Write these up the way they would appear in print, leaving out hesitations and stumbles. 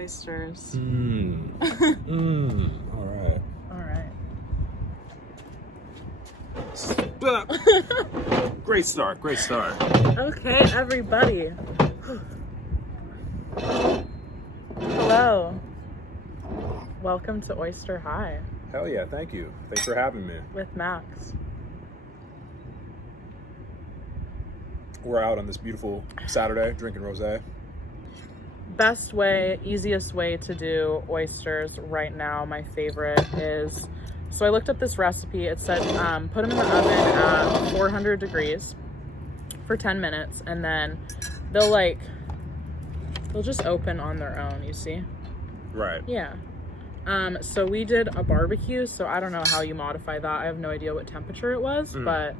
oysters. All right. All right. Great start. Okay, everybody. Hello. Welcome to OysterHigh Hell yeah, thank you. Thanks for having me. with Max. We're out on this beautiful Saturday drinking rosé. Best way, easiest way to do oysters right now, my favorite is, so I looked up this recipe. It said put them in the oven at 400 degrees for 10 minutes, and then they'll just open on their own, you see? Right. Yeah. So we did a barbecue, so I don't know how you modify that. I have no idea what temperature it was, but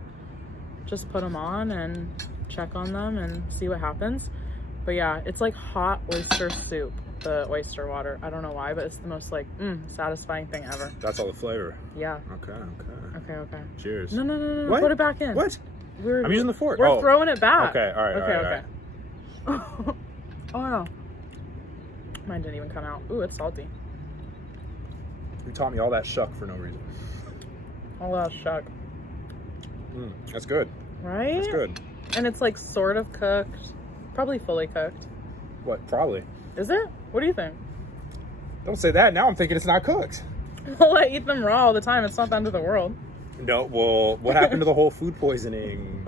just put them on and check on them and see what happens. But yeah, it's like hot oyster soup, the oyster water. I don't know why, but it's the most satisfying thing ever. That's all the flavor. Yeah. Okay. Okay. Cheers. No. What? Put it back in. What? I'm using the fork. We're throwing it back. Okay, all right. Oh no. Mine didn't even come out. Ooh, it's salty. You taught me all that shuck for no reason. All that shuck. That's good. Right? That's good. And it's like sort of cooked. Probably fully cooked. What? Probably. Is it? What do you think? Don't say that. Now I'm thinking it's not cooked. Well, I eat them raw all the time. It's not the end of the world. No, well, what happened to the whole food poisoning?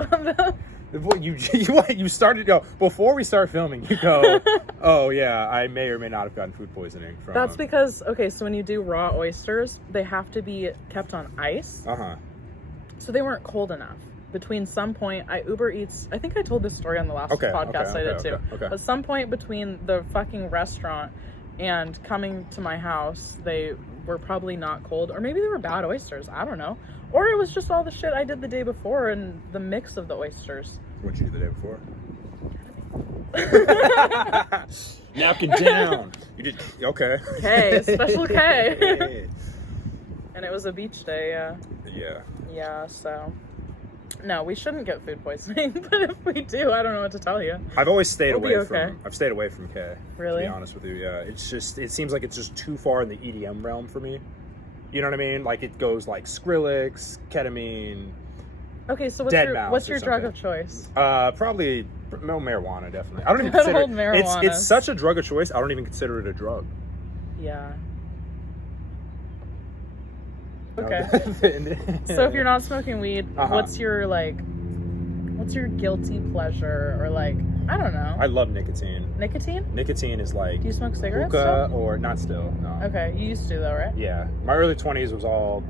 You started, before we start filming, you go, oh yeah, I may or may not have gotten food poisoning from... That's because, okay, so when you do raw oysters, they have to be kept on ice. So they weren't cold enough. Between some point, Uber Eats, I think I told this story on the last podcast I did too. But some point between the fucking restaurant and coming to my house, they were probably not cold, or maybe they were bad oysters, I don't know. Or it was just all the shit I did the day before and the mix of the oysters. What'd you do the day before? Napkin down. You did, okay. K, special K. And it was a beach day, yeah. Yeah, so... No, we shouldn't get food poisoning, but if we do, I don't know what to tell you. I've always stayed away from... I've stayed away from K. Really? To be honest with you, yeah. It seems like it's just too far in the EDM realm for me. You know what I mean? Like, it goes like Skrillex, ketamine... Okay, so what's your drug of choice? Probably marijuana, definitely. I don't even consider marijuana. It's such a drug of choice, I don't even consider it a drug. Yeah. Okay. So if you're not smoking weed, what's your guilty pleasure, or like, I don't know. I love nicotine. Nicotine? Nicotine is like... Do you smoke cigarettes hookah still? Or not still, no. Okay, you used to though, right? Yeah. My early 20s was all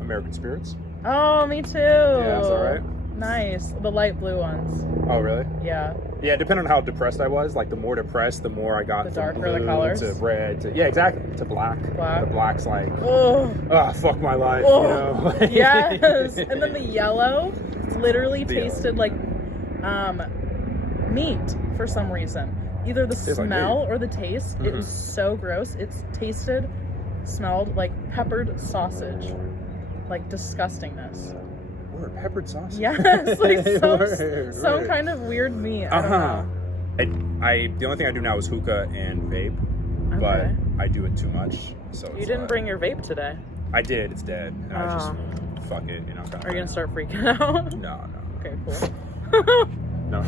American Spirits. Oh, me too. Yeah, is that right? Nice. The light blue ones. Oh, really? Yeah. Yeah, depending on how depressed I was, like the more depressed, the more I got the from darker blue the colors to red to, yeah, exactly, to black. Black. The black's like, oh, fuck my life, oh. you know? Yes. And then the yellow literally tasted like meat for some reason. Either the smell or the taste. It was so gross. It smelled like peppered sausage. Like disgustingness. Word, peppered sausage. Yes, like some kind of weird meat. I don't know. The only thing I do now is hookah and vape, but I do it too much. So you didn't bring your vape today. I did. It's dead. And I just fuck it. You know. Are you gonna start freaking out? No. Okay, cool. No.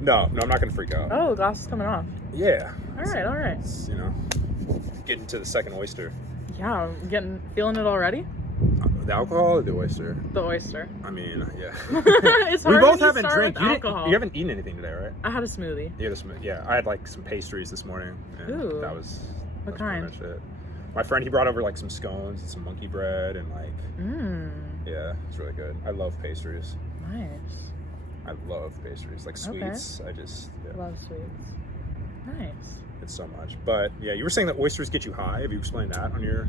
No, I'm not gonna freak out. Oh, glass is coming off. Yeah. All right. It's, getting to the second oyster. Yeah, I'm feeling it already. The alcohol or the oyster? The oyster. I mean, yeah. It's hard. We both haven't drank. You haven't eaten anything today, right? I had a smoothie. You had a smoothie. Yeah, I had like some pastries this morning. And Ooh. That was what kind? Pretty much it. My friend, he brought over like some scones and some monkey bread and like. Yeah, it's really good. I love pastries. Nice. I love pastries, like sweets. I just love sweets. Nice. It's so much, but yeah, you were saying that oysters get you high. Have you explained that on your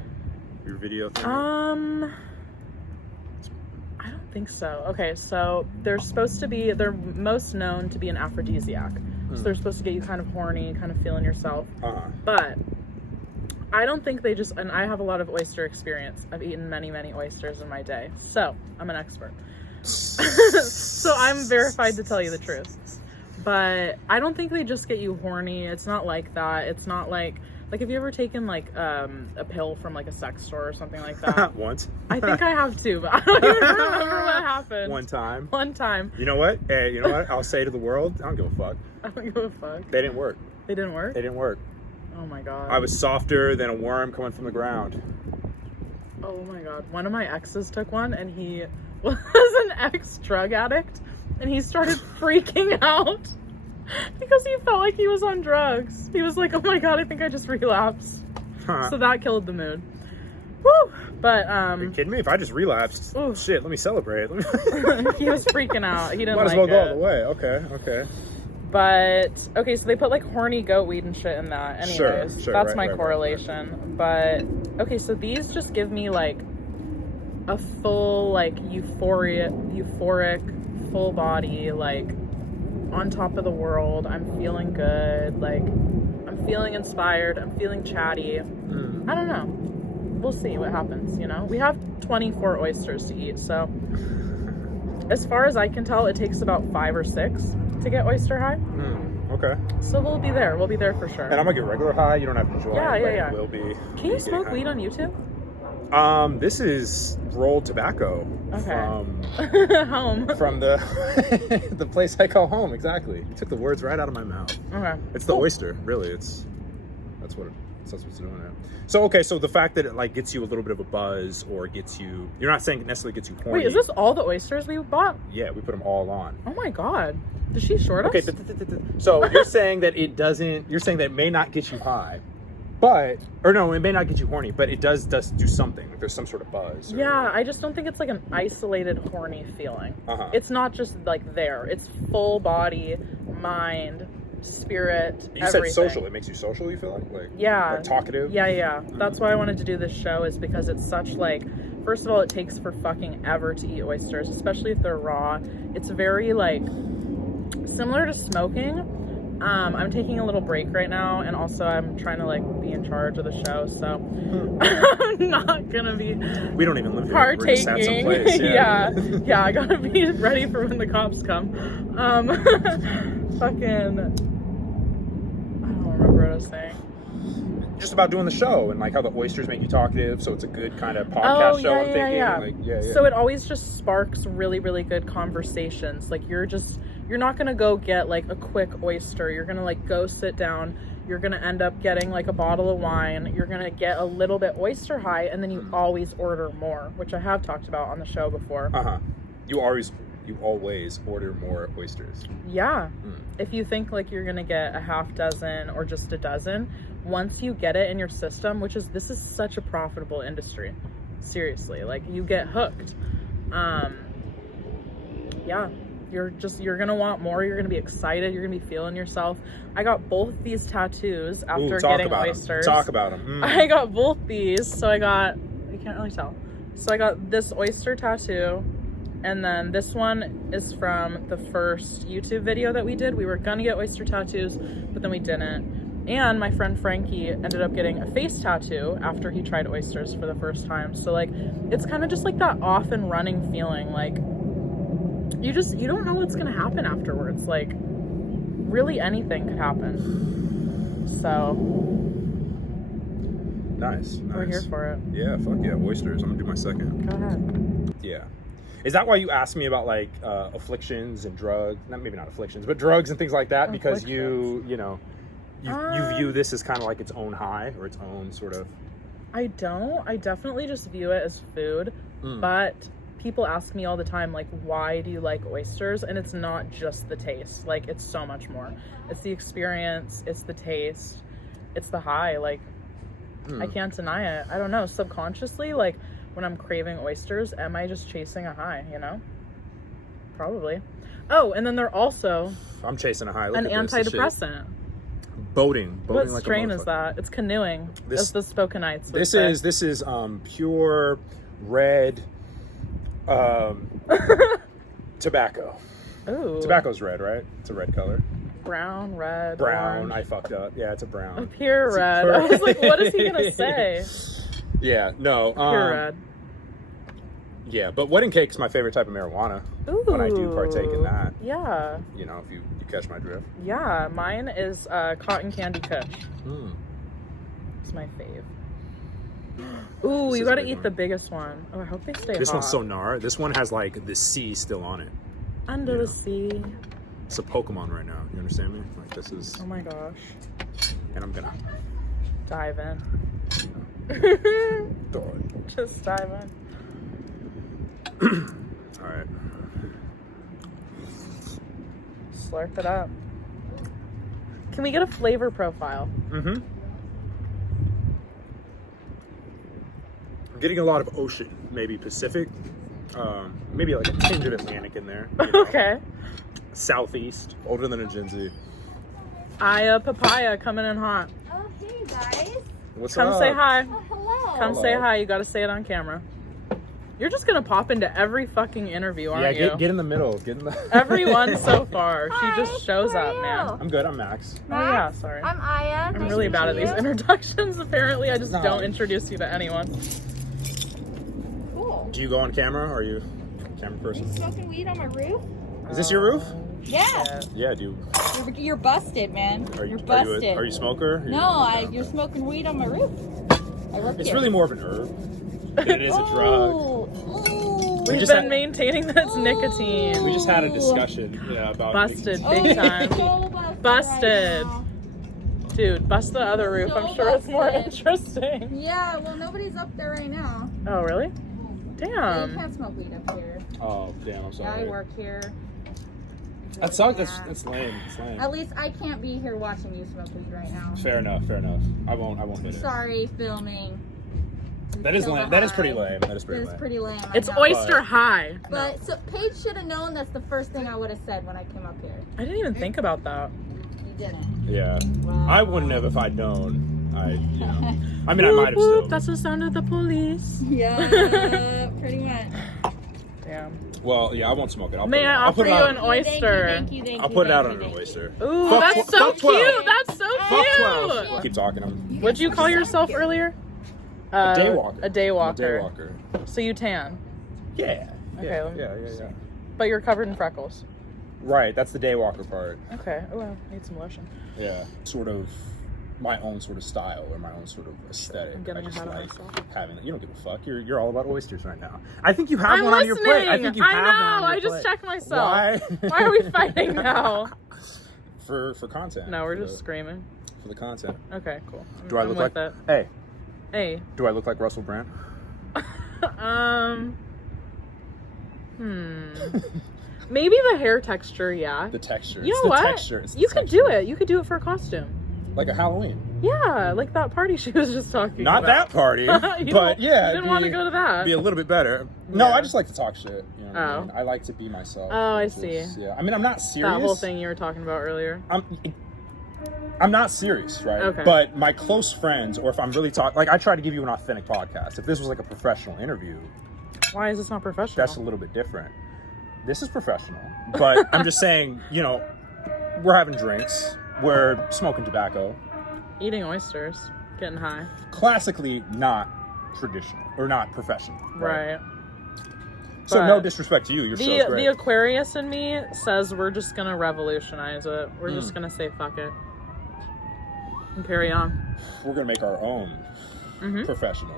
video thing? I don't think so. Okay, so they're most known to be an aphrodisiac. So they're supposed to get you kind of horny, kind of feeling yourself. But I don't think they just, and I have a lot of oyster experience. I've eaten many, many oysters in my day. So I'm an expert. So I'm verified to tell you the truth. But I don't think they just get you horny. It's not like that. It's not like have you ever taken like a pill from like a sex store or something like that? Once. I think I have too, but I don't even remember what happened. One time. You know what? Hey, you know what? I'll say to the world, I don't give a fuck. I don't give a fuck. They didn't work. They didn't work? They didn't work. Oh my god. I was softer than a worm coming from the ground. Oh my god. One of my exes took one, and he was an ex-drug addict, and he started freaking out because he felt like he was on drugs. He was like, oh my god, I think I just relapsed. So that killed the mood. Woo! But are you kidding me? If I just relapsed, shit, let me celebrate. He was freaking out. He didn't Might like as well it. go all the way. Okay. But okay, so they put like horny goat weed and shit in that. Anyways, sure, that's right, my right, correlation. Right. But okay, so these just give me like a full like euphoric, full body, like on top of the world. I'm feeling good. Like I'm feeling inspired. I'm feeling chatty. I don't know. We'll see what happens. You know, we have 24 oysters to eat, so as far as I can tell, it takes about 5 or 6 to get oyster high. Okay. So we'll be there. We'll be there for sure. And I'm gonna get regular high. You don't have to join. Yeah. We'll be. Can you smoke weed on YouTube? This is rolled tobacco. Okay. Home. From the the place I call home. Exactly. You took the words right out of my mouth. Okay. It's the oyster. Really, that's what's doing it. So okay, so the fact that it like gets you a little bit of a buzz or gets you, you're not saying it necessarily gets you horny. Wait, is this all the oysters we bought? Yeah, we put them all on. Oh my god. Did she short us? Okay, so you're saying that it doesn't, you're saying that it may not get you high, but, or no, it may not get you horny, but it does do something. Like there's some sort of buzz. Yeah, I just don't think it's like an isolated horny feeling. It's not just like there. It's full body, mind, spirit, you everything. said social. It makes you social, you feel like yeah, like talkative. Yeah. That's why I wanted to do this show, is because it's such like, first of all, it takes for fucking ever to eat oysters, especially if they're raw. It's very like similar to smoking. I'm taking a little break right now, and also I'm trying to like be in charge of the show, so I'm not gonna be. We don't even live here. Partaking. We're just at some place. Yeah. I gotta be ready for when the cops come. Fucking. Remember what I was saying. Just about doing the show and like how the oysters make you talkative, so it's a good kind of podcast show. I'm thinking. Yeah. So it always just sparks really, really good conversations. Like you're not gonna go get like a quick oyster. You're gonna like go sit down. You're gonna end up getting like a bottle of wine. You're gonna get a little bit oyster high, and then you always order more, which I have talked about on the show before. You always order more oysters. Yeah. If you think like you're gonna get a half dozen or just a dozen, once you get it in your system, this is such a profitable industry. Seriously, like you get hooked. Yeah. You're gonna want more. You're gonna be excited. You're gonna be feeling yourself. I got both these tattoos after getting oysters. Talk about them. I got both these. So you can't really tell. So I got this oyster tattoo. And then this one is from the first YouTube video that we did. We were gonna get oyster tattoos, but then we didn't. And my friend Frankie ended up getting a face tattoo after he tried oysters for the first time. So like, it's kind of just like that off and running feeling. Like you don't know what's gonna happen afterwards. Like really anything could happen. So nice. We're here for it. Yeah, fuck yeah, oysters. I'm gonna do my second. Go ahead. Yeah. Is that why you asked me about like afflictions and drugs? Maybe not afflictions, but drugs and things like that, because you view this as kind of like its own high or its own sort of. I don't. I definitely just view it as food, but people ask me all the time, like, why do you like oysters? And it's not just the taste. Like, it's so much more. It's the experience. It's the taste. It's the high. Like, I can't deny it. I don't know. Subconsciously, like, when I'm craving oysters, am I just chasing a high, you know? Probably. Oh, and then they're also... I'm chasing a high. Look an antidepressant. Boating what like strain is that? It's canoeing, as the Spokanites would say. This is pure red tobacco. Ooh. Tobacco's red, right? It's a red color. Brown, red, Brown. orange. I fucked up. Yeah, it's a brown. A pure red. I was like, what is he gonna say? Yeah, no. Pure red. Yeah, but wedding cake is my favorite type of marijuana. Ooh. When I do partake in that. Yeah. You know, if you catch my drift. Yeah, mine is cotton candy kush. It's my fave. Ooh, you gotta eat the biggest one. Oh, I hope they stay This hot. one's so gnar. This one has like the sea still on it. Under the sea. It's a Pokemon right now. You understand me? Like this is. Oh my gosh. And I'm gonna dive in. Just dive in. All right. Slurp it up. Can we get a flavor profile? Mm-hmm. I'm getting a lot of ocean, maybe Pacific, maybe like a tinge of Atlantic in there. You know? Okay. Southeast, older than a Gen Z. Papaya coming in hot. Oh, hey guys. What's Come up? say hi. Oh, hello. Come say hi. You gotta say it on camera. You're just gonna pop into every fucking interview, aren't you? Yeah, get in the middle. Get in the. Everyone so far. Hi, She just shows how are up, you? man. I'm good. I'm Max. Oh yeah, sorry. I'm Aya. I'm really bad at these introductions. Apparently, I just don't introduce you to anyone. Cool. Do you go on camera? Or are you a camera person? Smoking weed on my roof? Is this your roof? Yeah. Yeah, do you? You're busted, man. You're busted. Are you a smoker? You're smoking weed on my roof. I work It's here. really more of an herb than it is a drug. Ooh. We've just been had- maintaining that it's nicotine. We just had a discussion about Busted nicotine. big time. So Busted. right now. Dude, bust the other roof. So I'm sure it's more busted. interesting. Yeah, well, nobody's up there right now. Oh, really? You Damn. can't smoke weed up here. Oh, damn! I'm Yeah, sorry. I work here. That sucks. That's lame. It's lame. At least I can't be here watching you smoke weed right now. Fair enough. Fair enough. I won't hit it. Sorry, filming. That is lame. That is pretty lame. That is pretty It's lame. pretty lame. I It's know. OysterHigh. But so Paige should have known that's the first thing I would have said when I came up here. I didn't even think about that. You didn't. Yeah. Wow. I wouldn't have if I'd known. I might have Whoop, still. whoop, that's the sound of the police. Yeah, pretty much. Damn. Well, yeah, I won't smoke it. May I I'll offer put it you out. an oyster? Thank you. I'll put it out on an oyster. Ooh, Fuck that's tw- so fuck 12. cute. That's so Fuck 12. cute. Keep talking. What'd you call yourself earlier? A daywalker. A daywalker. A daywalker. So you tan, Yeah. Okay, Yeah. let me- Yeah. but you're covered in freckles. Right. That's the daywalker part. Okay. Oh, I need some lotion. Yeah. Sort of my own sort of style or my own sort of aesthetic. I'm getting I just ahead of like myself. having it. You don't give a fuck. You're all about oysters right now. I think you have I'm one on your plate. I listening. think you have one on know. your I just plate. checked myself. Why? Why are we fighting now? For content. No, we're For just screaming. for the content. Okay, cool. Do I I'm look with like it. Hey, Hey. do I look like Russell Brand? Maybe the hair texture, yeah. The texture. You It's know the what? texture. It's the You could texture. do it. You could do it for a costume. Like a Halloween. Yeah, like that party she was just talking Not about. that party, You but don't- yeah. You didn't want to go to that. Be a little bit better. No, Yeah. I just like to talk shit. You know what I Oh. mean? I like to be myself. Oh, I Just- see. Yeah. I mean, I'm not serious. That whole thing you were talking about earlier. I'm not serious, right? Okay. But my close friends, or if I'm really talking, like I try to give you an authentic podcast. If this was like a professional interview, Why is this not professional? that's a little bit different. This is professional, but I'm just saying, you know, we're having drinks, we're smoking tobacco. Eating oysters, getting high. Classically not traditional or not professional. Right. So But no disrespect to you. Your show's The great. Aquarius in me says we're just gonna revolutionize it. We're just gonna say fuck it and carry on. We're gonna make our own professional.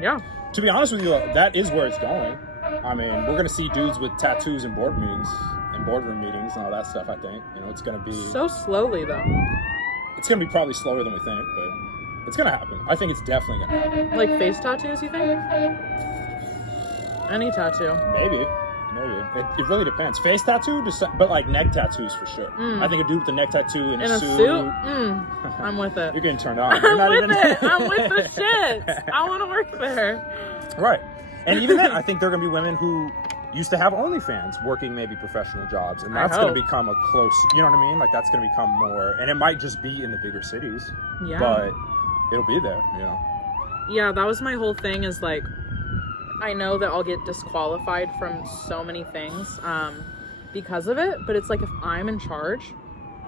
Yeah. To be honest with you, that is where it's going. I mean, we're gonna see dudes with tattoos in board meetings and boardroom meetings and all that stuff. I think it's gonna be So slowly though. It's gonna be probably slower than we think, but it's gonna happen. I think it's definitely gonna happen. Like face tattoos, you think? Any tattoo. Maybe. It really depends. Face tattoo, but like neck tattoos for sure. I think a dude with a neck tattoo in a suit. suit? I'm with it. You're getting turned on. I'm with it. I'm with the shit. I want to work there. Right. And even then, I think there are going to be women who used to have OnlyFans working maybe professional jobs. And that's going to become a close, you know what I mean? Like that's going to become more, and it might just be in the bigger cities. Yeah. But it'll be there, you know? Yeah, that was my whole thing is like, I know that I'll get disqualified from so many things because of it. But it's like if I'm in charge,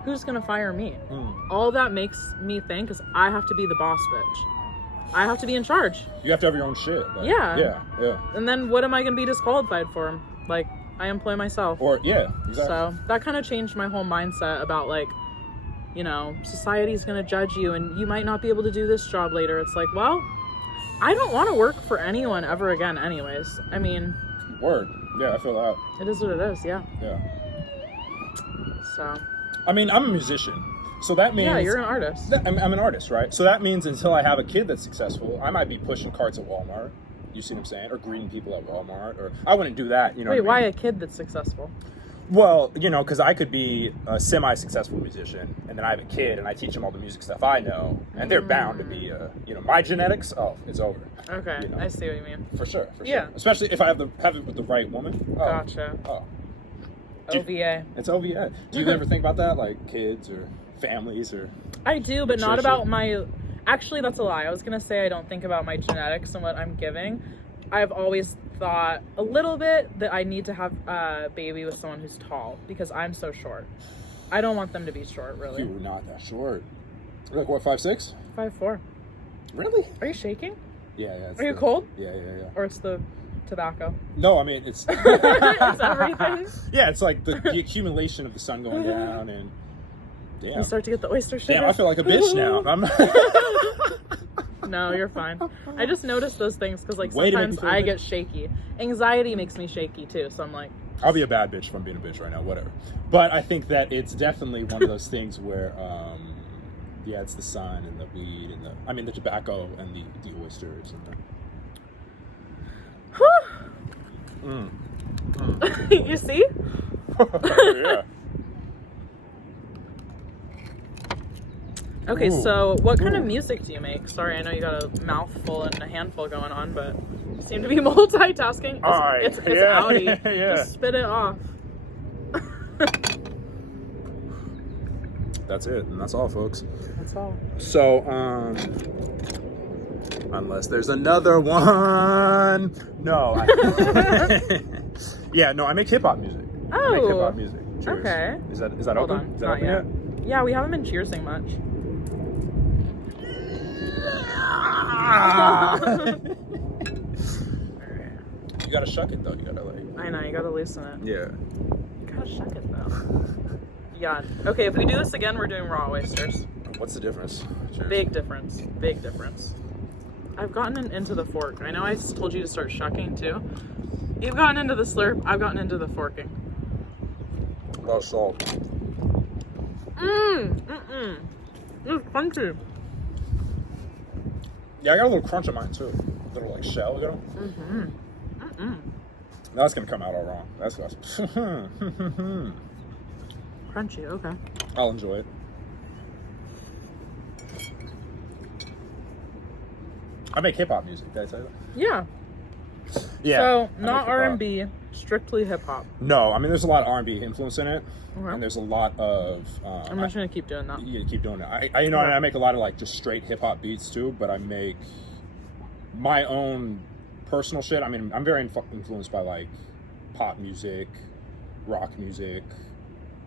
who's going to fire me? All that makes me think is I have to be the boss bitch. I have to be in charge. You have to have your own shit. Like, yeah. Yeah. And then what am I going to be disqualified for? Like, I employ myself. Or, yeah, exactly. So that kind of changed my whole mindset about, like, you know, society's going to judge you and you might not be able to do this job later. It's like, well, I don't want to work for anyone ever again anyways. I mean... Word. Yeah, I feel that. It is what it is, yeah. Yeah. So... I mean, I'm a musician. So that means... Yeah, you're an artist. I'm an artist, right? So that means until I have a kid that's successful, I might be pushing carts at Walmart. You see what I'm saying? Or greeting people at Walmart. Or I wouldn't do that, you know. Wait, why a kid that's successful? Well, you know, because I could be a semi-successful musician, and then I have a kid, and I teach them all the music stuff I know, and they're bound to be, you know, my genetics. Oh, it's over. Okay, you know? I see what you mean. For sure. Especially if I have it with the right woman. Oh, gotcha. Oh, OVA. It's OVA. Do you ever think about that, like kids or families or? I do, but not about my. Actually, that's a lie. I was gonna say I don't think about my genetics and what I'm giving. I've always thought a little bit that I need to have a baby with someone who's tall because I'm so short. I don't want them to be short, really. You're not that short. You're like what, 5'6"? 5'4". Really? Are you shaking? Yeah. Are you cold? Yeah. Or it's the tobacco? No, I mean it's. It's everything. Yeah, it's like the accumulation of the sun going down and. Damn. You start to get the oyster sugar. Damn, I feel like a bitch now. No, you're fine. I just noticed those things because, like, sometimes I get shaky. Anxiety makes me shaky too, so I'm like... I'll be a bad bitch if I'm being a bitch right now, whatever. But I think that it's definitely one of those things where, yeah, it's the sun and the weed and the tobacco and the oysters. And You see? Yeah. Okay, Ooh. so what kind of music do you make? Sorry, I know you got a mouthful and a handful going on, but you seem to be multitasking. It's Audi. Yeah. Just spit it off. That's it, and that's all, folks. That's all. So, unless there's another one. No. Yeah, no, I make hip hop music. Oh. I make hip hop music. Cheers. Okay. Is that Hold open? on. Is that Not open yet? Yeah, we haven't been cheersing much. You gotta shuck it though. You gotta like. I know, you gotta loosen it. Yeah. You gotta shuck it though. Yeah. Okay, if we do this again, we're doing raw oysters. What's the difference? Cheers. Big difference. Big difference. I've gotten into the fork. I know I told you to start shucking too. You've gotten into the slurp. I've gotten into the forking. A lot of salt. It's crunchy. Yeah, I got a little crunch on mine too. A little like shell, you know? Now that's gonna come out all wrong. That's Crunchy, okay. I'll enjoy it. I make hip hop music, did I tell you that? Yeah. Yeah. So, not R&B, strictly hip hop. No, I mean, there's a lot of R&B influence in it. Okay. And there's a lot of... I'm just going to keep doing that. You keep doing it. I make a lot of like just straight hip hop beats too, but I make my own personal shit. I mean, I'm very influenced by like pop music, rock music,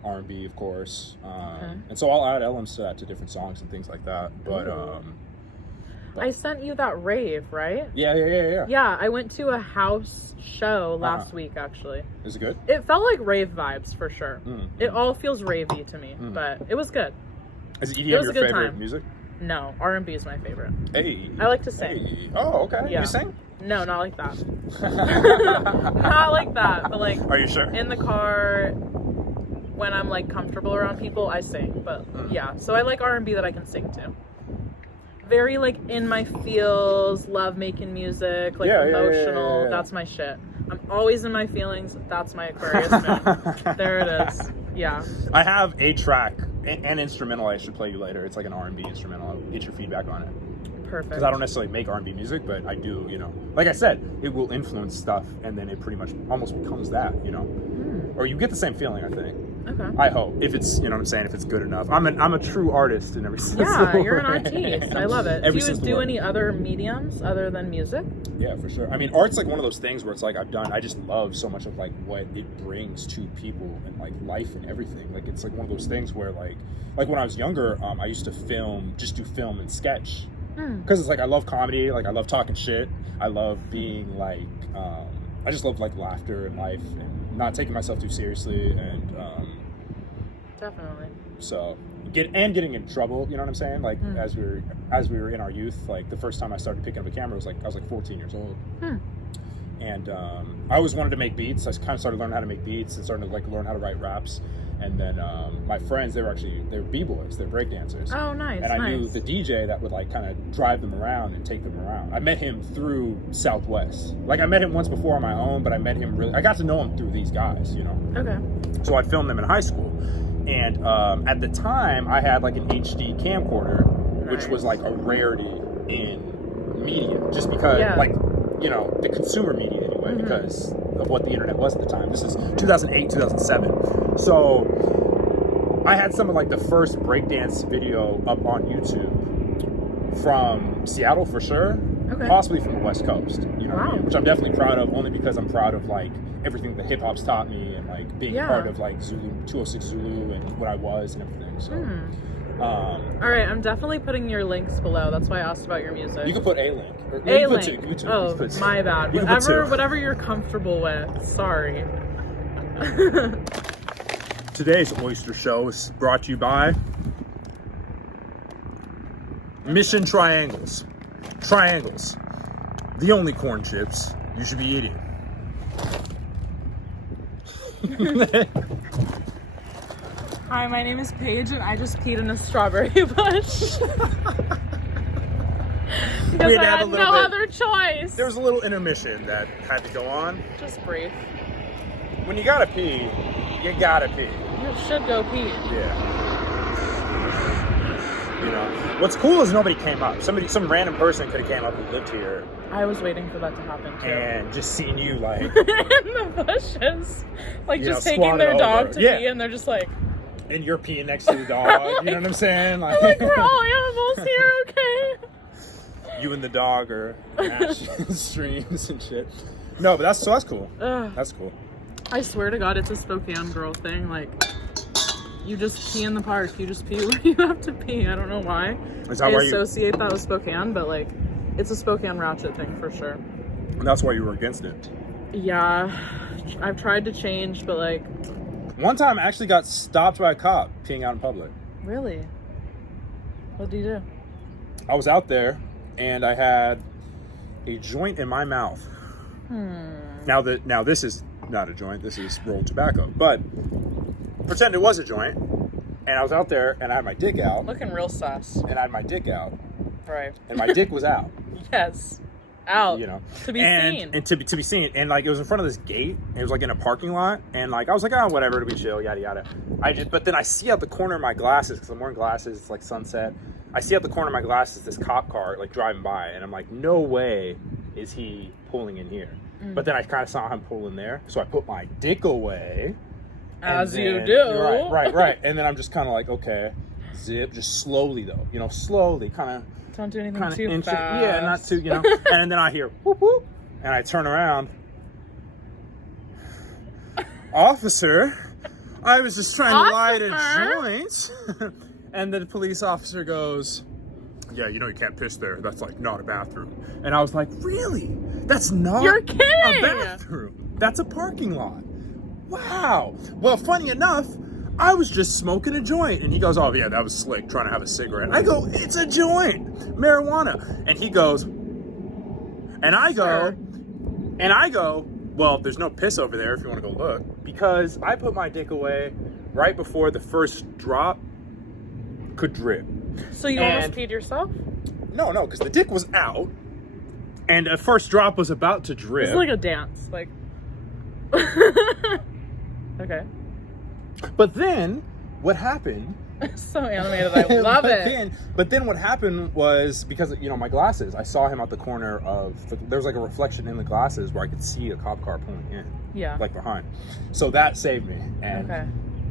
R&B, of course. And so I'll add elements to that, to different songs and things like that. But I sent you that rave, right? Yeah. Yeah, I went to a house show last week, actually. Is it good? It felt like rave vibes, for sure. It all feels ravey to me, but it was good. Is EDM It was your a good favorite time. music? No, R&B is my favorite. Hey. I like to sing. Hey. Oh, okay. Yeah. You sing? No, not like that. Not like that, but like... Are you sure? In the car, when I'm like comfortable around people, I sing. But yeah, so I like R&B that I can sing to. Very like in my feels, love making music, like emotional. Yeah. That's my shit. I'm always in my feelings. That's my Aquarius moon. There it is. Yeah. I have a track, an instrumental I should play you later. It's like an R&B instrumental. I'll get your feedback on it. Perfect. Because I don't necessarily make R&B music, but I do, you know. Like I said, it will influence stuff, and then it pretty much almost becomes that, you know. Or you get the same feeling, I think. Okay. I hope, if it's, you know what I'm saying, if it's good enough. I'm a true artist in every sense. Yeah, you're an artist. I love it. Do you do word. any other mediums other than music? Yeah, for sure. I mean, art's like one of those things where it's like I just love so much of like what it brings to people and like life and everything. Like it's like one of those things where like when I was younger, I used to do film and sketch. Because it's like, I love comedy, like I love talking shit. I love being like, I just love like laughter in life and not taking myself too seriously. And definitely. So getting in trouble, you know what I'm saying? Like as we were in our youth, like the first time I started picking up a camera I was like 14 years old. And I always wanted to make beats. I kind of started learning how to make beats and started to like learn how to write raps. And then my friends, they were b-boys, they're breakdancers. Oh, nice. And I knew the DJ that would like kind of drive them around and take them around. I met him through Southwest. Like I met him once before on my own, but I got to know him through these guys, you know? Okay. So I filmed them in high school. And at the time, I had like an HD camcorder, which was like a rarity in media, just because like, you know, the consumer media anyway, because of what the internet was at the time. This is 2008, 2007. So I had some of like the first breakdance video up on YouTube from Seattle for sure, possibly from the West Coast, you know what I mean? Which I'm definitely proud of, only because I'm proud of like everything that hip hop's taught me and like being part of like Zulu, 206 Zulu and what I was and everything. So all right, I'm definitely putting your links below. That's why I asked about your music. You can put a link. A link. Oh, my bad. Whatever you're comfortable with. Sorry. Today's Oyster Show is brought to you by Mission Triangles. Triangles. The only corn chips you should be eating. Hi, my name is Paige, and I just peed in a strawberry bush. Because I had no other choice. There was a little intermission that had to go on. Just brief. When you gotta pee, you gotta pee. You should go pee. Yeah. You know, what's cool is nobody came up. Some random person could have came up who lived here. I was waiting for that to happen too. And just seen you like in the bushes, like just taking their dog to pee, and they're just like. And you're peeing next to the dog. You know what I'm saying? Like we're all animals here, okay? You and the dog are in streams and shit. No, but that's cool. That's cool. I swear to God, it's a Spokane girl thing. Like, you just pee in the park. You just pee where you have to pee. I don't know why. I associate that with Spokane, but like, it's a Spokane ratchet thing for sure. And that's why you were against it. Yeah, I've tried to change, but like. One time I actually got stopped by a cop peeing out in public. Really? What did you do? I was out there and I had a joint in my mouth. Now this is not a joint, this is rolled tobacco, but pretend it was a joint, and I was out there and I had my dick out. Looking real sus. And I had my dick out. Right. And my dick was out. Yes. Out, you know, to be seen, and to be seen, and like it was in front of this gate. It was like in a parking lot, and like I was like, oh, whatever, it'll be chill, yada yada. But then I see out the corner of my glasses, because I'm wearing glasses. It's like sunset. I see out the corner of my glasses this cop car like driving by, and I'm like, no way is he pulling in here. But then I kind of saw him pulling there, so I put my dick away. As you do. Right. And then I'm just kind of like, okay, zip, just slowly though, you know, slowly, kind of. Don't do anything too fast. Yeah, not too, you know. And then I hear whoop whoop, and I turn around. Officer, I was just trying to light a joint. And the police officer goes, yeah, you know you can't piss there. That's like not a bathroom. And I was like, really? That's not You're kidding. a bathroom. That's a parking lot. Wow. Well, funny enough, I was just smoking a joint. And he goes, oh, yeah, that was slick, trying to have a cigarette. I go, it's a joint, marijuana. And he goes, and I go, well, there's no piss over there if you want to go look. Because I put my dick away right before the first drop could drip. So you almost peed yourself? No, because the dick was out. And a first drop was about to drip. It's like a dance. Like, okay. But then, what happened? So animated, I love it. But then what happened was, because, you know, my glasses, I saw him out the corner of, there was like a reflection in the glasses where I could see a cop car pulling in. Yeah. Like behind. So that saved me. And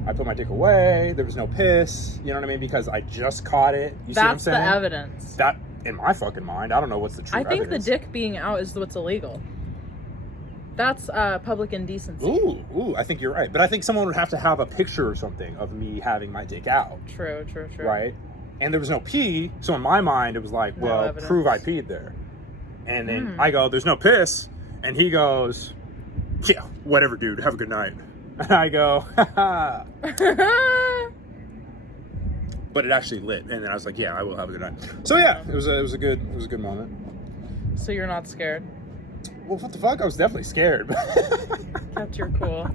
I put my dick away, there was no piss, you know what I mean? Because I just caught it. You see what I'm saying? That's the evidence. That, in my fucking mind, I don't know what's the true evidence. I think the dick being out is what's illegal. That's public indecency. Ooh, I think you're right. But I think someone would have to have a picture or something of me having my dick out. True. Right? And there was no pee, so in my mind it was like, well, prove I peed there. And then I go, there's no piss. And he goes, yeah, whatever, dude, have a good night. And I go, ha. But it actually lit. And then I was like, yeah, I will have a good night. So yeah, it was a good moment. So you're not scared? Well, what the fuck? I was definitely scared. Kept your cool.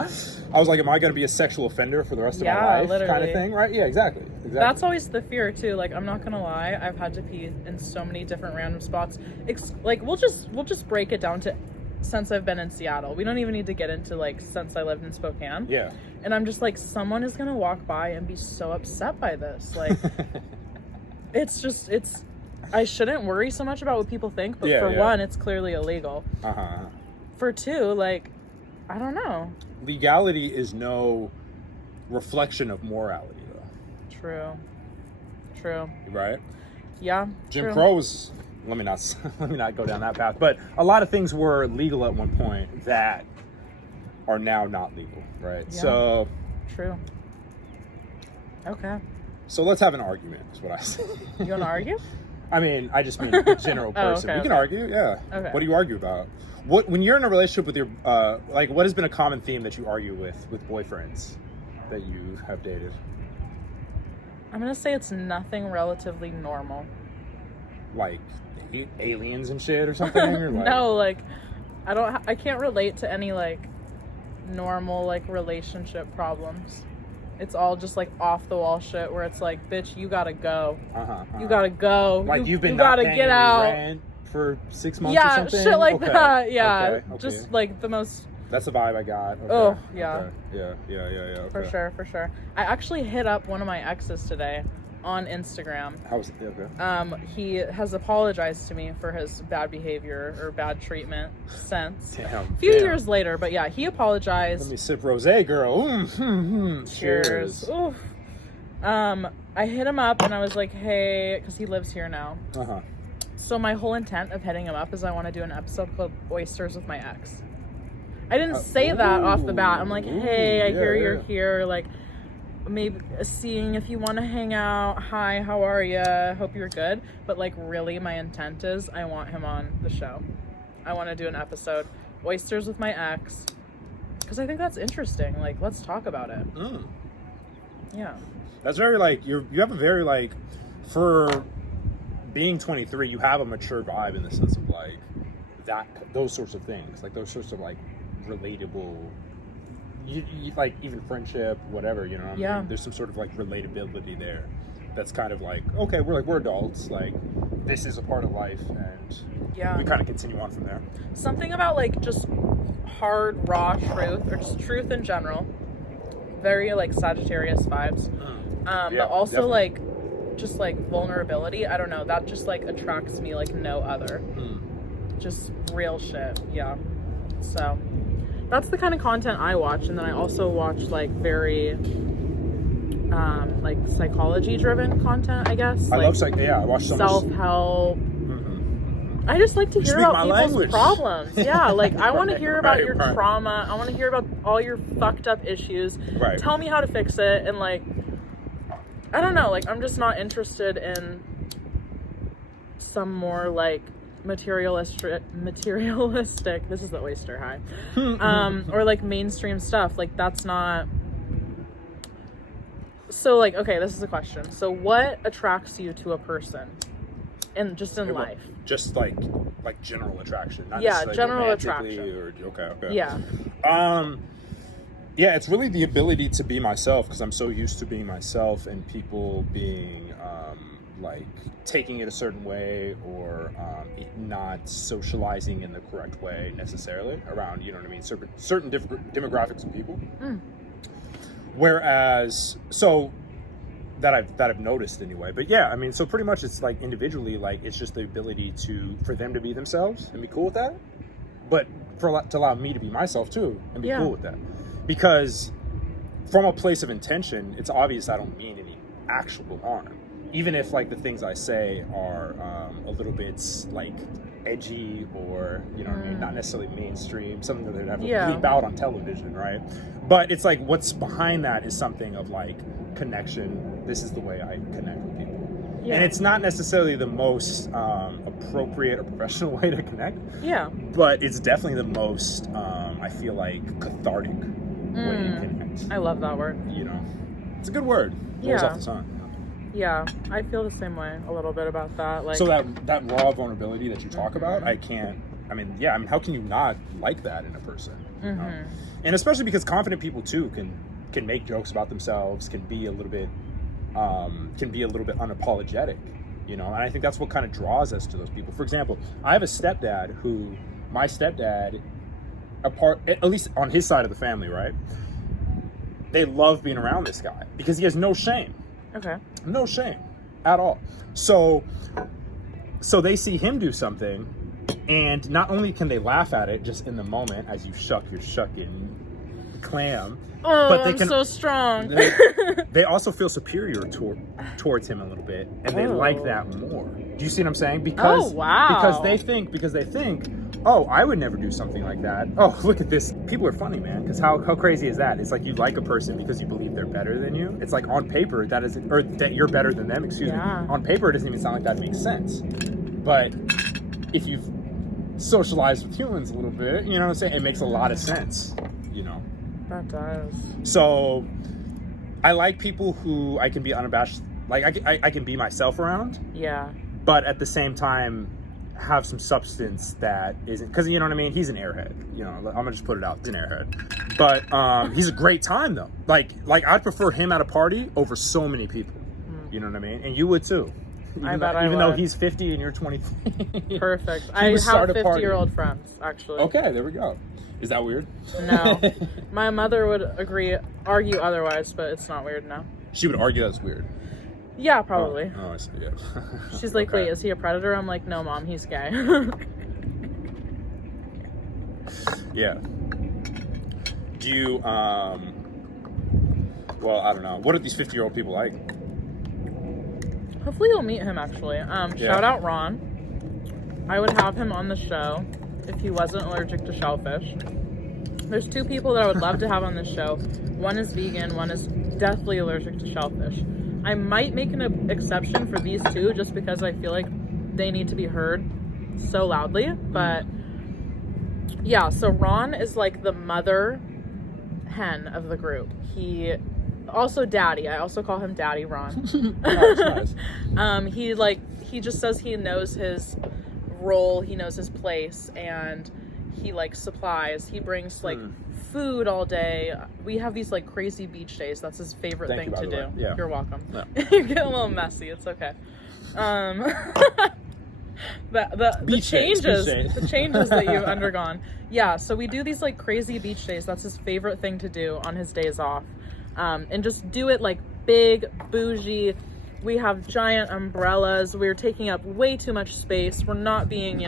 I was like, am I going to be a sexual offender for the rest of my life? Literally. Kind of thing, right? Yeah, exactly. That's always the fear too. Like, I'm not gonna lie, I've had to pee in so many different random spots. Like, we'll just break it down to since I've been in Seattle. We don't even need to get into like since I lived in Spokane. Yeah. And I'm just like, someone is gonna walk by and be so upset by this. Like, it's I shouldn't worry so much about what people think, but for one, it's clearly illegal. For two, like, I don't know. Legality is no reflection of morality, though. True. Right? Yeah. Jim Crow was. Let me not go down that path. But a lot of things were legal at one point that are now not legal, right? Yeah. So. True. Okay. So let's have an argument. Is what I say. You want to argue? I mean, I just mean a general person. We can argue, yeah. Okay. What do you argue about? When you're in a relationship with your, like, what has been a common theme that you argue with boyfriends that you have dated? I'm gonna say it's nothing relatively normal. Like aliens and shit or something? Or like... No, like, I can't relate to any, like, normal, like, relationship problems. It's all just like off the wall shit where it's like, bitch, you gotta go. You gotta go. Like you've been you not gotta paying get your out rent for 6 months or something? Yeah, shit like that. Yeah. Okay. Just like the most. That's the vibe I got. Okay. Oh, yeah. Okay. Yeah. Okay. For sure. I actually hit up one of my exes today on Instagram. How was it? Okay. He has apologized to me for his bad behavior or bad treatment since. A few years later, but yeah, he apologized. Let me sip rosé, girl. Cheers. Oof. I hit him up and I was like, hey, because he lives here now. So my whole intent of hitting him up is I want to do an episode called Oysters with my ex. I didn't say that off the bat. I'm like, hey, I hear you're here. Like, maybe seeing if you want to hang out. Hi, how are you? Hope you're good. But like, really, my intent is I want him on the show. I want to do an episode, Oysters with my ex, because I think that's interesting. Like, let's talk about it. Yeah. That's very like you have a very like for being 23, you have a mature vibe in the sense of like those sorts of things, like those sorts of like relatable. You like even friendship, whatever, you know what I mean? There's some sort of like relatability there that's kind of like, okay, we're adults, like this is a part of life, and we kind of continue on from there. Something about like just hard raw truth, or just truth in general, very like Sagittarius vibes, but also definitely. Like just like vulnerability, I don't know, that just like attracts me like no other. Just real shit. So that's the kind of content I watch. And then I also watch like very like psychology driven content, I guess. I like, love I watch so self-help. I just like to hear about people's problems. Yeah, like I want to hear about your trauma. I want to hear about all your fucked up issues. Tell me how to fix it. And like, I don't know, like I'm just not interested in some more like materialistic, this is the OysterHigh, or like mainstream stuff. Like that's not. So like, okay, this is a question. So what attracts you to a person in life? Just like general attraction, not general attraction. Or, okay. Yeah, it's really the ability to be myself, because I'm so used to being myself and people being like taking it a certain way, or not socializing in the correct way necessarily around, you know what I mean, certain demographics of people. Whereas, so that I've noticed anyway. But yeah, I mean, so pretty much it's like individually, like it's just the ability for them to be themselves and be cool with that, but to allow me to be myself too and be cool with that. Because from a place of intention, it's obvious I don't mean any actual harm. even if like the things I say are a little bit like edgy or, you know what I mean, not necessarily mainstream, something that they'd have to bleep out on television, right? But it's like what's behind that is something of like connection. This is the way I connect with people. Yeah. And it's not necessarily the most appropriate or professional way to connect. Yeah. But it's definitely the most, I feel like, cathartic way to connect. I love that word. You know, it's a good word. Rolls off the tongue. Yeah, I feel the same way a little bit about that. Like, so that raw vulnerability that you talk about, how can you not like that in a person? You know? And especially because confident people too can make jokes about themselves, can be a little bit unapologetic, you know. And I think that's what kind of draws us to those people. For example, I have a stepdad who, my stepdad, at least on his side of the family, right? They love being around this guy because he has no shame. Okay. No shame at all. So they see him do something, and not only can they laugh at it just in the moment as you shuck your shucking clam, but they I'm so strong. They also feel superior towards him a little bit, and they like that more. Do you see what I'm saying? Because they think, oh, I would never do something like that. Oh, look at this. People are funny, man. Because how crazy is that? It's like you like a person because you believe they're better than you. It's like on paper that you're better than them. Excuse me. On paper, it doesn't even sound like that makes sense. But if you've socialized with humans a little bit, you know what I'm saying? It makes a lot of sense. You know. That does. So I like people who I can be unabashed. Like I can be myself around. Yeah. But at the same time, have some substance that isn't, because you know what I mean, he's an airhead, you know, I'm gonna just put it out, he's an airhead, but he's a great time though, like I'd prefer him at a party over so many people, you know what I mean, and you would too, even though he's 50 and you're 23. Perfect. I have 50-year-old friends, actually. Okay, there we go. Is that weird? No. My mother would argue otherwise, but it's not weird, no. She would argue that's weird? Yeah, probably. Oh, I see, yeah. She's like, wait, is he a predator? I'm like, no, Mom, he's gay. Yeah. Do you, well, I don't know. What are these 50-year-old people like? Hopefully you'll meet him, actually. Shout out Ron. I would have him on the show if he wasn't allergic to shellfish. There's two people that I would love to have on this show. One is vegan, one is deathly allergic to shellfish. I might make an exception for these two just because I feel like they need to be heard so loudly. But yeah, so Ron is like the mother hen of the group. He also daddy. I also call him Daddy Ron. Oh, that's nice. He just says he knows his role, he knows his place, and he like supplies. He brings like food all day. We have these like crazy beach days. That's his favorite thing to do. Yeah. You're welcome. Yeah. You get a little messy. It's okay. The changes that you've undergone. Yeah. So we do these like crazy beach days. That's his favorite thing to do on his days off. And just do it like big, bougie. We have giant umbrellas. We're taking up way too much space. We're not being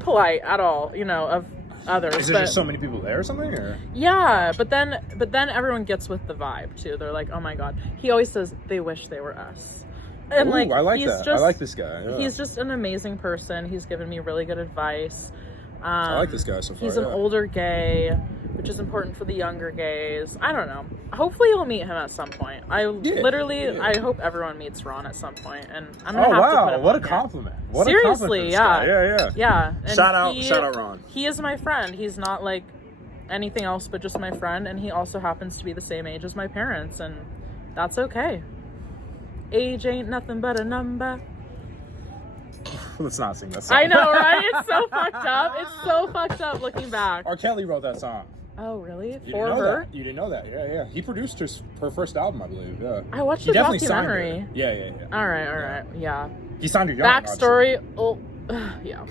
polite at all, of others. Is there just so many people there or something? Or? Yeah, but then everyone gets with the vibe too. They're like, oh my God. He always says they wish they were us. And I like that. I like this guy. Yeah. He's just an amazing person. He's given me really good advice. I like this guy so far. He's an older gay, which is important for the younger gays. I don't know. Hopefully you'll meet him at some point. I hope everyone meets Ron at some point, and I'm gonna have to put him what on a compliment. Here. What seriously, yeah. Yeah. And shout out Ron. He is my friend. He's not like anything else but just my friend, and he also happens to be the same age as my parents, and that's okay. Age ain't nothing but a number. Let's not sing that song. I know, right? It's so fucked up. It's so fucked up looking back. R. Kelly wrote that song. Oh, really? For her? You didn't know that? Yeah. He produced her first album, I believe. Yeah. I watched the documentary. Yeah. All right. Yeah. He signed her young. Backstory. Oh, yeah.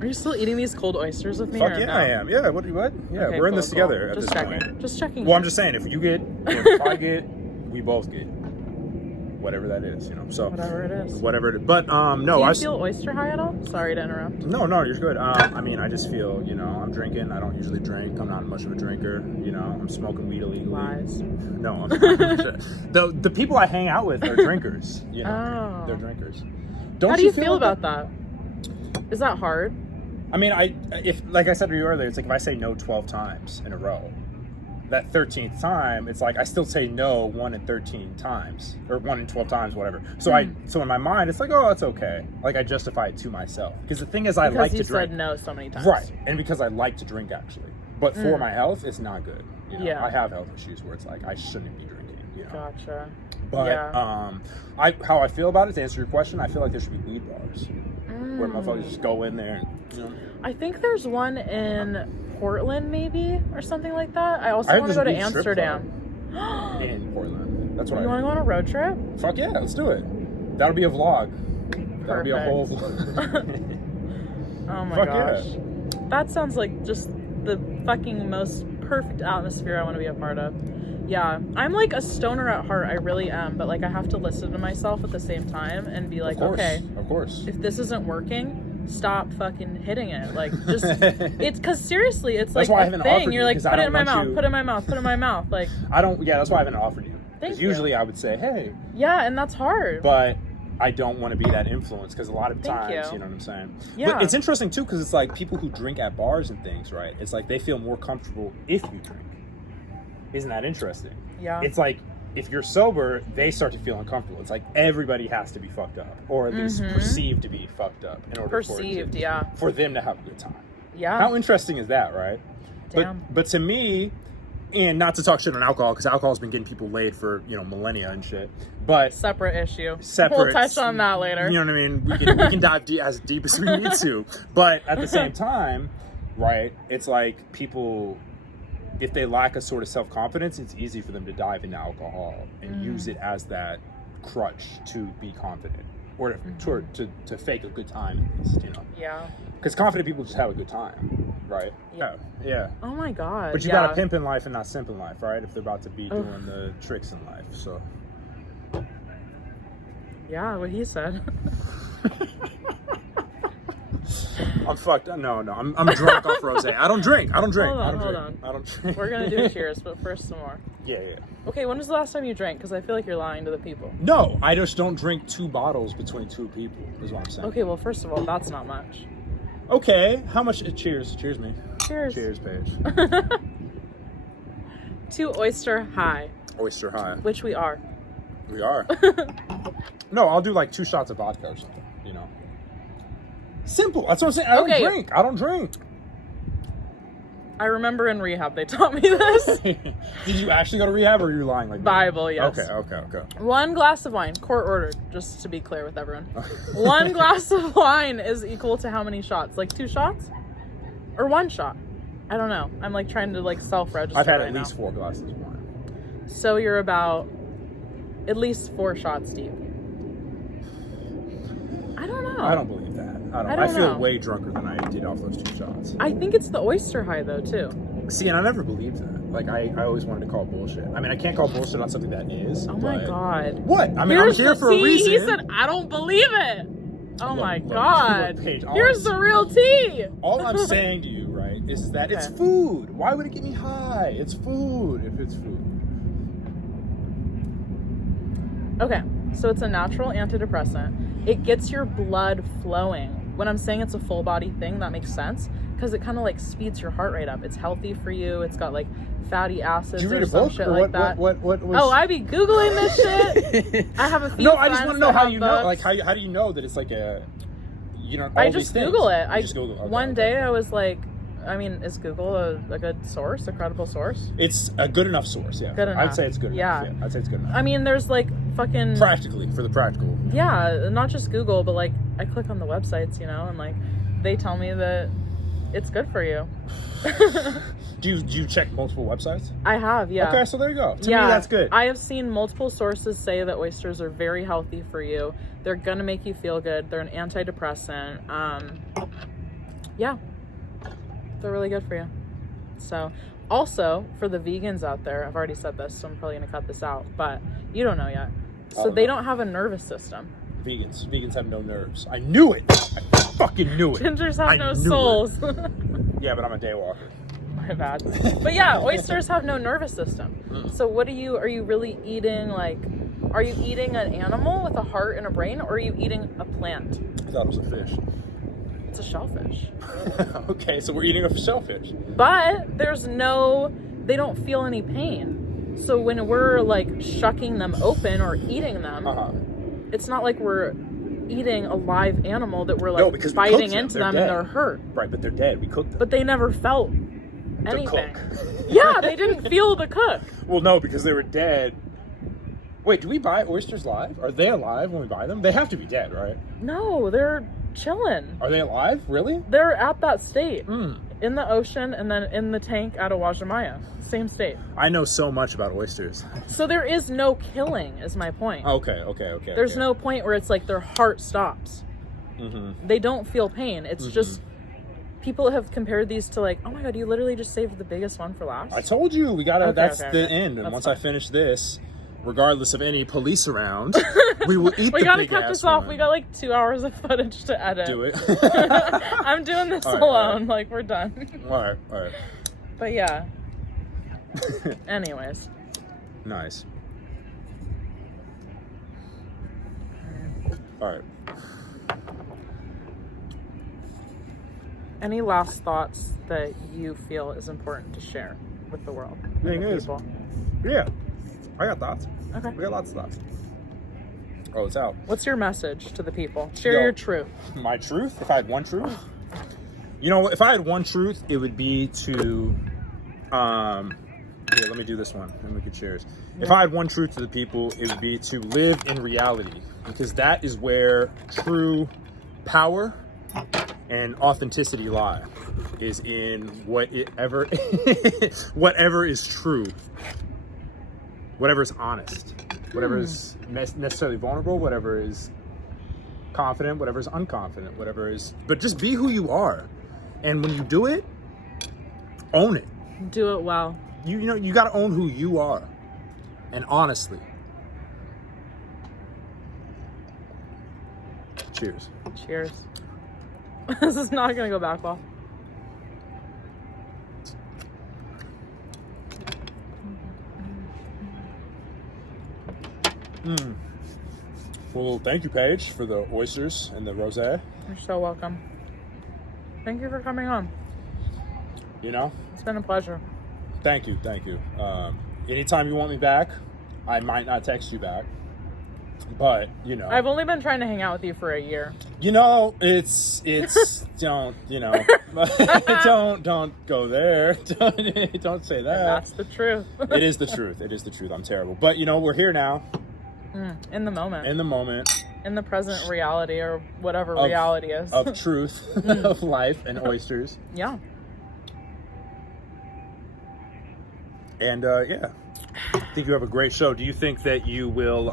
Are you still eating these cold oysters with me? Fuck yeah, no? I am. Yeah. What? Yeah, okay, we're in this together at this point. Just checking. Well, I'm just saying, if you get, if I get, we both get. whatever that is, So whatever it is. Whatever it is. But no, do you feel oyster high at all? Sorry to interrupt. No, you're good. I mean, I just feel, I'm drinking. I don't usually drink. I'm not much of a drinker. I'm smoking weed illegally. Lies. No, I'm not. The people I hang out with are drinkers. They're drinkers. How do you feel about that? Is that hard? I mean, if like I said to you earlier, it's like if I say no 12 times in a row, that 13th time, it's like I still say no 1 in 13 times or 1 in 12 times, whatever. So so in my mind, it's like, oh, it's okay. Like I justify it to myself because the thing is, I like to drink. Because you said no so many times, right? And because I like to drink actually, but for my health, it's not good. Yeah, I have health issues where it's like I shouldn't be drinking. Gotcha. But how I feel about it, to answer your question, I feel like there should be weed bars where motherfuckers just go in there and I think there's one in Portland maybe or something like that. I also want to go to Amsterdam. In Portland. That's what you want to go on a road trip? Fuck yeah, let's do it. That'll be a vlog. That'll be a whole vlog. Oh my gosh. Yeah. That sounds like just the fucking most perfect atmosphere I want to be a part of. Yeah, I'm like a stoner at heart. I really am. But like I have to listen to myself at the same time and be like, okay, of course. If this isn't working, stop fucking hitting it. Like just, it's because seriously, it's that's like a thing. You're like, put it in my mouth, put it in my mouth, put it in my mouth. Like that's why I haven't offered you. Thank you. Usually I would say, hey. Yeah, and that's hard. But I don't want to be that influence because a lot of times, you know what I'm saying? Yeah. But it's interesting too because it's like people who drink at bars and things, right? It's like they feel more comfortable if you drink. Isn't that interesting? Yeah. It's like if you're sober, they start to feel uncomfortable. It's like everybody has to be fucked up, or at least perceived to be fucked up in order for them to have a good time. Yeah. How interesting is that, right? Damn. But to me, and not to talk shit on alcohol, because alcohol's been getting people laid for millennia and shit. But separate issue. We'll touch on that later. You know what I mean? We can dive as deep as we need to. But at the same time, right? It's like people, if they lack a sort of self-confidence, it's easy for them to dive into alcohol and use it as that crutch to be confident or to fake a good time at least, Yeah. Because confident people just have a good time, right? Yeah. Oh my god. But you gotta pimp in life and not simp in life, right? If they're about to be doing the tricks in life, so. Yeah, what he said. I'm fucked. No, I'm drunk off rosé. I don't drink. Hold on. I don't drink. We're gonna do cheers, but first some more. Yeah. Okay, when was the last time you drank? Because I feel like you're lying to the people. No, I just don't drink 2 bottles between 2 people, is what I'm saying. Okay, well, first of all, that's not much. Okay, how much? Cheers me. Cheers, Paige. To OysterHigh. OysterHigh. Which we are. We are. No, I'll do like 2 shots of vodka or something, Simple. That's what I'm saying. I don't drink. I remember in rehab they taught me this. Did you actually go to rehab or are you lying like Bible, yes. Okay. 1 glass of wine, court ordered, just to be clear with everyone. 1 glass of wine is equal to how many shots? Like 2 shots? Or 1 shot? I don't know. I'm like trying to like self-register. I've had at least 4 glasses of wine. So you're about at least 4 shots deep. I don't know. I don't believe that. I feel way drunker than I did off those 2 shots. I think it's the OysterHigh though too. See, and I never believed that. Like I always wanted to call bullshit. I mean, I can't call bullshit on something that is. Oh my god. What? I mean, I'm here for a reason. He said, I don't believe it. Oh my god. Paige, here's the real tea. All I'm saying to you, right, is that it's food. Why would it get me high? It's food if it's food. Okay, so it's a natural antidepressant. It gets your blood flowing. When I'm saying it's a full body thing, that makes sense because it kind of like speeds your heart rate up. It's healthy for you. It's got like fatty acids or some shit like that. What was... Oh, I be Googling this shit. I have a few. No, I just want to know how you know. Like, how do you know that it's like a, I just Google it. Okay, one day I was like, I mean, is Google a good source, a credible source? It's a good enough source, yeah. Good enough. I'd say it's good enough. Yeah, I'd say it's good enough. I mean, there's like fucking... Practically, for the practical. Yeah, not just Google, but like, I click on the websites, and like, they tell me that it's good for you. Do you check multiple websites? I have, yeah. Okay, so there you go. To me, that's good. I have seen multiple sources say that oysters are very healthy for you. They're gonna make you feel good. They're an antidepressant. Yeah. They're really good for you. So, also, for the vegans out there, I've already said this, so I'm probably going to cut this out, but you don't know yet. So they don't have a nervous system. Vegans have no nerves. I knew it. I fucking knew it. Gingers have no souls. Yeah, but I'm a daywalker. My bad. But yeah, oysters have no nervous system. So what are you really eating? Like, are you eating an animal with a heart and a brain, or are you eating a plant? I thought it was a fish. It's a shellfish. Okay, so we're eating a shellfish. But they don't feel any pain. So when we're like shucking them open or eating them, it's not like we're eating a live animal that we're like biting into them and they're hurt. Right, but they're dead. We cooked them. But they never felt anything. The cook. Yeah, they didn't feel the cook. Well, no, because they were dead. Wait, do we buy oysters live? Are they alive when we buy them? They have to be dead, right? No, they're chilling. Are they alive? Really? They're at that state. In the ocean and then in the tank at Uwajimaya. Same state. I know so much about oysters. So there is no killing, is my point. Okay. There's no point where it's like their heart stops. They don't feel pain. It's just, people have compared these to like, oh my God, you literally just saved the biggest one for last. I told you, we gotta, that's the end. And once I finish this, regardless of any police around, we will eat we gotta cut this off. We got like 2 hours of footage to edit. Do it. I'm doing this alone. Like, we're done. All right. But yeah. Anyways. Nice. All right. Any last thoughts that you feel is important to share with the world? Thing is, people? Yeah, I got thoughts. Okay. We got lots of thoughts. Oh, it's out. What's your message to the people? Share your truth. My truth? If I had one truth? You know, if I had one truth, it would be to, here, let me do this one, and we could cheers. Yeah. If I had one truth to the people, it would be to live in reality, because that is where true power and authenticity lie, is in whatever is true, whatever is honest, whatever is necessarily vulnerable, whatever is confident, whatever is unconfident, whatever is, but just be who you are. And when you do it, own it. Do it well. You know, you got to own who you are. And honestly. Cheers. Cheers. This is not going to go back well. Well, thank you, Paige, for the oysters and the rosé. You're so welcome. Thank you for coming on. You know? It's been a pleasure. Thank you. Anytime you want me back, I might not text you back. But, you know. I've only been trying to hang out with you for a year. You know, it's don't go there. Don't say that. And that's the truth. It is the truth. I'm terrible. But, you know, we're here now. In the moment. In the present reality, or whatever reality is. Of truth, of life, and oysters. Yeah. And, yeah. I think you have a great show. Do you think that you will,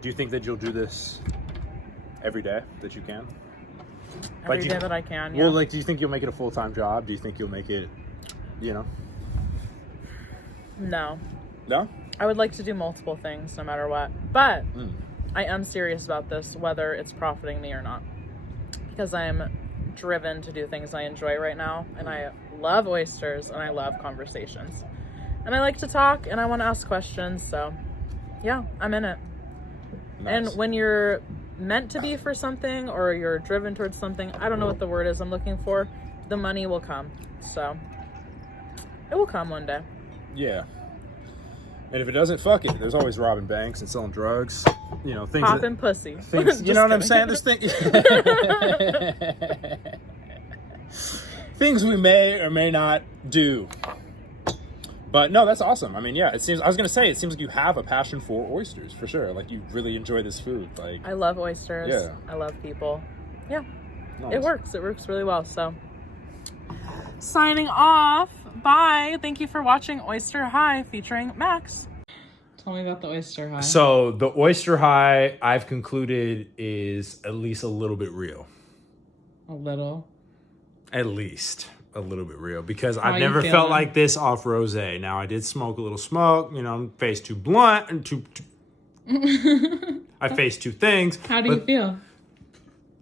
do you think that you'll do this every day that you can? Every day that I can, yeah. Well, like, do you think you'll make it a full-time job? Do you think you'll make it, you know? No. No? I would like to do multiple things no matter what. But I am serious about this, whether it's profiting me or not. Because I am driven to do things I enjoy right now. And I love oysters and I love conversations. And I like to talk and I want to ask questions. So, yeah, I'm in it. Nice. And when you're meant to be for something, or you're driven towards something, I don't know what the word is I'm looking for, the money will come. So, it will come one day. Yeah. And if it doesn't, fuck it. There's always robbing banks and selling drugs. You know, things. Popping pussy. Things, you know what I'm saying? There's things we may or may not do. But no, that's awesome. I mean, yeah, it seems like you have a passion for oysters, for sure. Like, you really enjoy this food. Like, I love oysters. Yeah. I love people. Yeah. Nice. It works really well. So, signing off. Bye. Thank you for watching OysterHigh featuring Max. Tell me about the OysterHigh. So the OysterHigh, I've concluded, is at least a little bit real. A little? At least. a little bit real because I've never felt like this off rosé. Now I did smoke a little smoke, face too blunt and too I faced two things. How do you feel?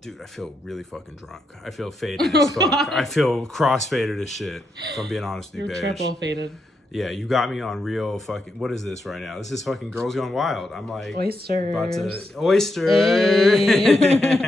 Dude, I feel really fucking drunk. I feel faded as fuck. I feel cross-faded as shit, if I'm being honest with you, You're triple faded. Yeah, you got me on real fucking... What is this right now? This is fucking Girls Gone Wild. I'm like... Oysters. Oyster. Hey.